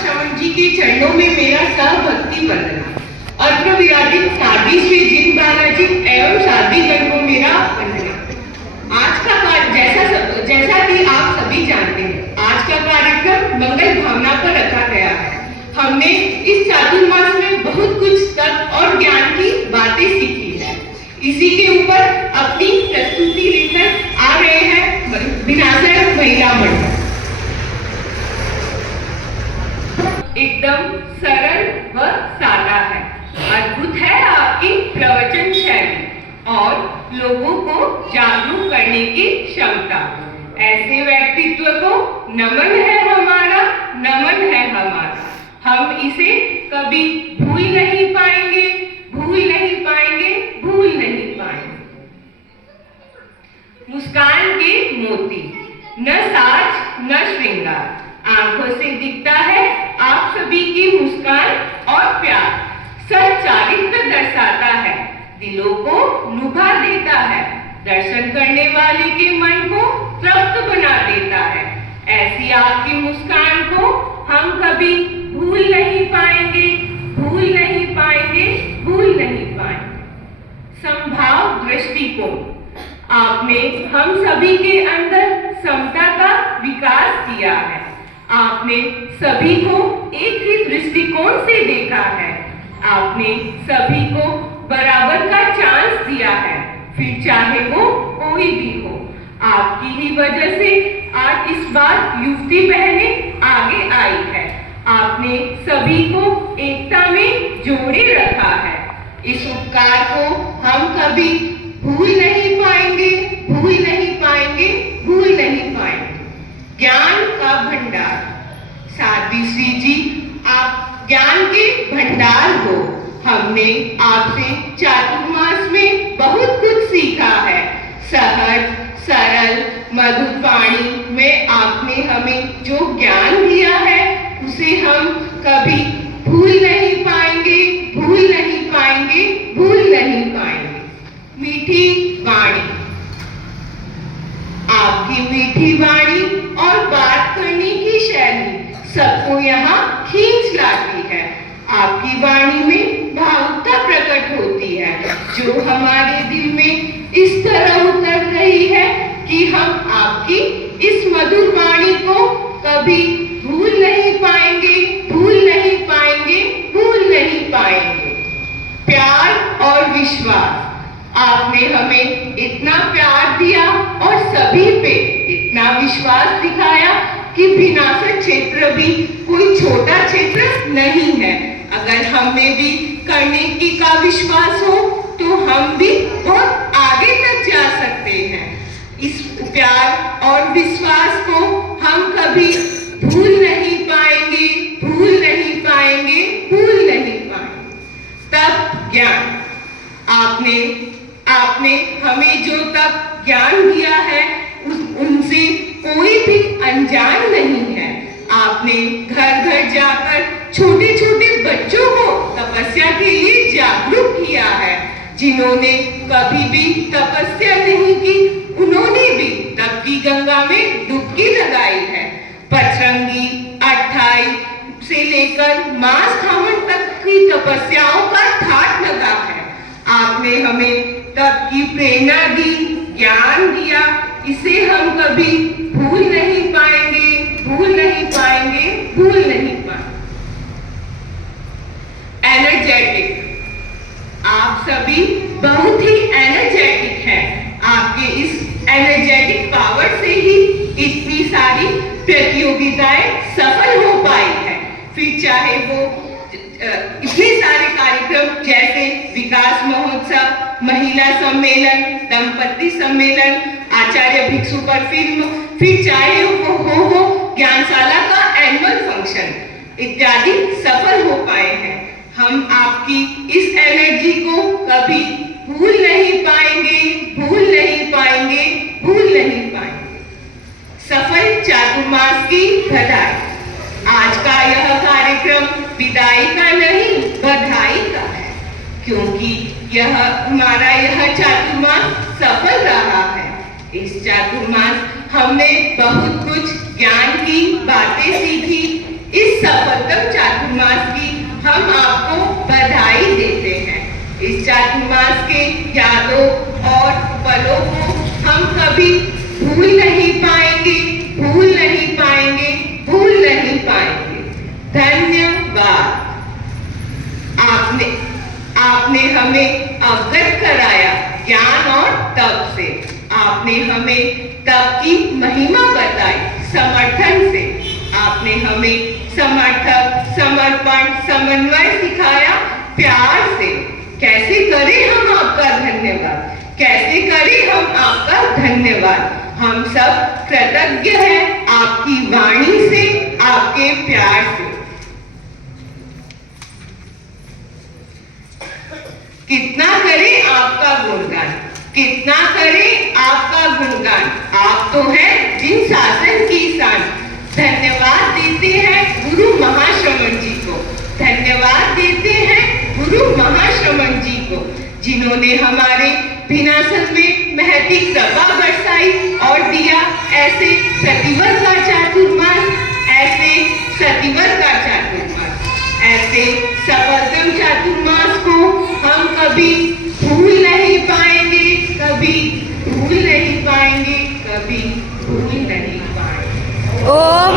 श्रवण जी के चरणों में मेरा सहभक्ति वंदना। अर्घ्य विराजित शादी श्री जिन बालाजी एवं शादीगण को मेरा वंदना। आज का कार्य जैसा कि आप सभी जानते हैं, आज का कार्यक्रम मंगल भावना पर रखा गया है। हमने इस चातुर्मास में बहुत कुछ तप और ज्ञान की बातें सीखी है। इसी के ऊपर अपनी प्रस्तुति लेकर आ रहे हैं विनाशक महिला मंडल। एकदम सरल व सादा है। अद्भुत है आपकी प्रवचन शैली और लोगों को जागरूक करने की क्षमता। ऐसे व्यक्तित्व को नमन है हमारा, नमन है हमारा। हम इसे कभी भूल नहीं पाएंगे, भूल नहीं पाएंगे, भूल नहीं पाएंगे। मुस्कान के मोती, न साज न श्रृंगार, आंखों से दिखता है आप सभी की मुस्कान और प्यार। सच्चारित्र दर्शाता है, दिलों को लुभा देता है, दर्शन करने वाले के मन को तृप्त बना देता है। ऐसी आपकी मुस्कान को हम कभी भूल नहीं पाएंगे, भूल नहीं पाएंगे, भूल नहीं पाएंगे। संभाव दृष्टिकोण, आपने हम सभी के अंदर समता का विकास किया है। आपने सभी को एक ही दृष्टिकोण से देखा है। आपने सभी को बराबर का चांस दिया है, फिर चाहे वो कोई भी हो। आपकी ही वजह से आज इस बार युवती बहनें आगे आई है। आपने सभी को एकता में जोड़े रखा है। इस उपकार को हम कभी भूल नहीं पाएंगे, भूल नहीं पाएंगे, भूल नहीं पाएंगे। ज्ञान का भंडार, साध्वी श्री जी आप ज्ञान के भंडार हो। हमने आपसे चातुर्मास में बहुत कुछ सीखा है। सहज सरल मधुर वाणी में आपने हमें जो ज्ञान दिया है उसे हम कभी भूल नहीं पाएंगे, भूल नहीं पाएंगे, भूल नहीं पाएंगे। मीठी वाणी, आपकी मीठी वाणी और बात करने की शैली सबको यहाँ खींच लाती है। आपकी वाणी में भावुकता प्रकट होती है जो हमारे दिल में इस तरह उतर रही है कि हम आपकी इस मधुर वाणी को कभी भूल नहीं पाएंगे, भूल नहीं पाएंगे, भूल नहीं पाएंगे। प्यार और विश्वास, आपने हमें इतना प्यार दिया और सभी पे इतना विश्वास दिखाया कि विनाशक क्षेत्र भी कोई छोटा क्षेत्र नहीं है। अगर हमें भी करने की का विश्वास हो तो हम भी बहुत आगे तक जा सकते हैं। इस प्यार और विश्वास को हम कभी भूल नहीं पाएंगे, भूल नहीं पाएंगे, भूल नहीं पाएंगे। तप ज्ञान, आपने हमें जो तप ज्ञान दिया है उनसे कोई भी अनजान नहीं है। आपने घर घर जाकर छोटे छोटे बच्चों को तपस्या के लिए जागरूक किया है। जिन्होंने कभी भी तपस्या नहीं की उन्होंने भी तप की गंगा में डुबकी लगाई है। पचरंगी, अट्ठाई से लेकर मांस खावन तक की तपस्याओं का ठाट लगा है। आपने हमें तप की प्रेरणा दी, ज्ञान दिया, इसे हम कभी भूल नहीं पाएंगे, भूल नहीं पाएंगे, भूल नहीं पाएंगे। एनर्जेटिक, आप सभी बहुत ही एनर्जेटिक हैं। आपके इस एनर्जेटिक पावर से ही इतनी सारी प्रतियोगिताएं सफल हो पाई है। फिर चाहे वो इतने सारे कार्यक्रम जैसे विकास महोत्सव, महिला सम्मेलन, दंपति सम्मेलन, आचार्य भिक्षु पर फिल्म, फिर चाहे वो हो ज्ञानशाला का एनुअल फंक्शन इत्यादि सफल हो पाए हैं। हम आपकी इस एनर्जी को कभी भूल नहीं पाएंगे, भूल नहीं पाएंगे, भूल नहीं पाएंगे। सफल चातुर्मास की बधाई। आज का यह कार्यक्रम विदाई का नहीं बधाई का है, क्योंकि हमारा यह चातुर्मास सफल रहा है। इस चातुर्मास हमने बहुत कुछ ज्ञान की बातें सीखी। इस सफल सफलतम चातुर्मास की हम आपको बधाई देते हैं। इस चातुर्मास के यादों और पलों को हम कभी भूल नहीं पाएंगे, भूल नहीं पाएंगे, भूल नहीं पाएंगे। धन्यवाद। आपने हमें अवगत कराया ज्ञान और तप से। आपने हमें तप की महिमा बताई समर्थन से। आपने हमें समर्थक, समर्पण, समन्वय सिखाया प्यार से। कैसे करें हम आपका धन्यवाद, कैसे करें हम आपका धन्यवाद। हम सब कृतज्ञ हैं आपकी वाणी से, आपके प्यार से। कितना करें आपका गुणगान, कितना करें आपका गुणगान। आप तो हैं जिन शासन की शान। धन्यवाद देते हैं गुरु महाश्रवण जी को, धन्यवाद देते हैं गुरु महाश्रवण जी को, जिन्होंने हमारे विनाशन में महती कृपा बरसाई और दिया ऐसे सतिवर का चातुर्मास, ऐसे सतिवर का चातुर्मास, ऐसे सफलतम चातुर्मास को हम कभी भूल नहीं पाएंगे, कभी भूल नहीं पाएंगे, कभी भूल नहीं पाएंगे।